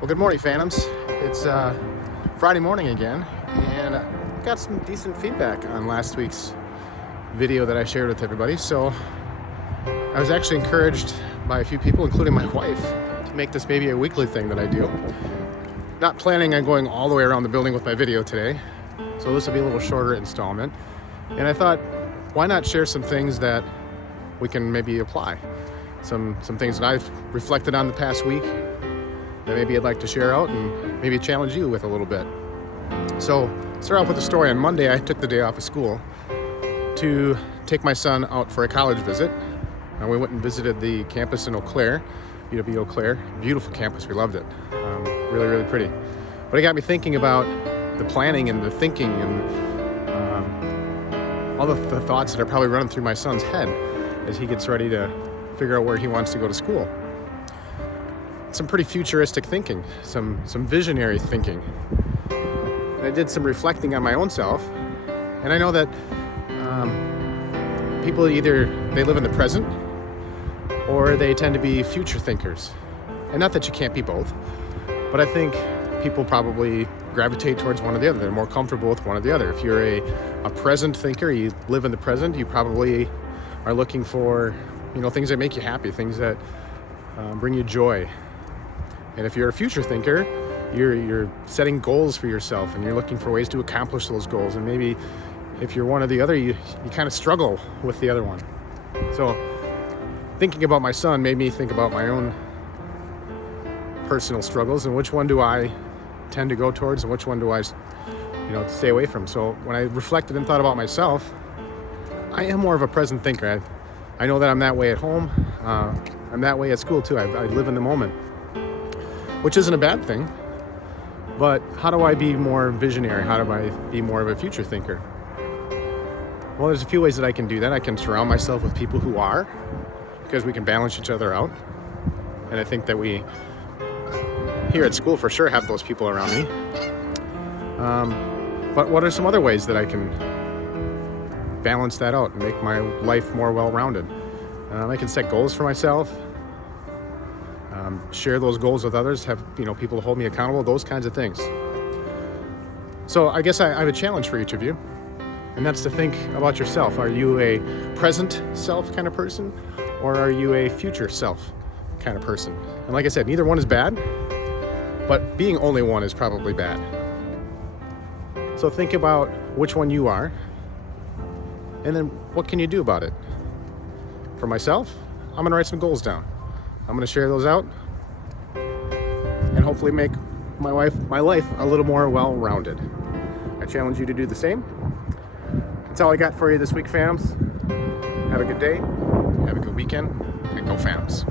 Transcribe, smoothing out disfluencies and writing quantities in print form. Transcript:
Well, good morning, Phantoms. It's Friday morning again, and I got some decent feedback on last week's video that I shared with everybody. So I was actually encouraged by a few people, including my wife, to make this maybe a weekly thing that I do. Not planning on going all the way around the building with my video today, so this will be a little shorter installment. And I thought, why not share some things that we can maybe apply? Some things that I've reflected on the past week that maybe I'd like to share out and maybe challenge you with a little bit. So, start off with a story. On Monday, I took the day off of school to take my son out for a college visit. And we went and visited the campus in Eau Claire, UW Eau Claire. Beautiful campus, we loved it. Really, really pretty. But it got me thinking about the planning and the thinking and all the thoughts that are probably running through my son's head as he gets ready to figure out where he wants to go to school. Some pretty futuristic thinking, some visionary thinking. And I did some reflecting on my own self, and I know that people either they live in the present or they tend to be future thinkers. And not that you can't be both, but I think people probably gravitate towards one or the other. They're more comfortable with one or the other. If you're a present thinker, you live in the present, you probably are looking for things that make you happy, things that bring you joy. And if you're a future thinker, you're setting goals for yourself and you're looking for ways to accomplish those goals. And maybe if you're one or the other, you kind of struggle with the other one. So thinking about my son made me think about my own personal struggles and which one do I tend to go towards and which one do I stay away from. So when I reflected and thought about myself, I am more of a present thinker. I know that I'm that way at home. I'm that way at school too. I live in the moment, which isn't a bad thing. But how do I be more visionary? How do I be more of a future thinker? Well, there's a few ways that I can do that. I can surround myself with people who are, because we can balance each other out. And I think that we, here at school for sure, have those people around me. But what are some other ways that I can balance that out and make my life more well-rounded? I can set goals for myself, share those goals with others, have people to hold me accountable, those kinds of things. So I guess I have a challenge for each of you, and that's to think about yourself. Are you a present self kind of person, or are you a future self kind of person? And like I said, neither one is bad, but being only one is probably bad. So think about which one you are, and then what can you do about it? For myself, I'm gonna write some goals down. I'm gonna share those out and hopefully make my life a little more well-rounded. I challenge you to do the same. That's all I got for you this week, Phantoms. Have a good day, have a good weekend, and go Phantoms.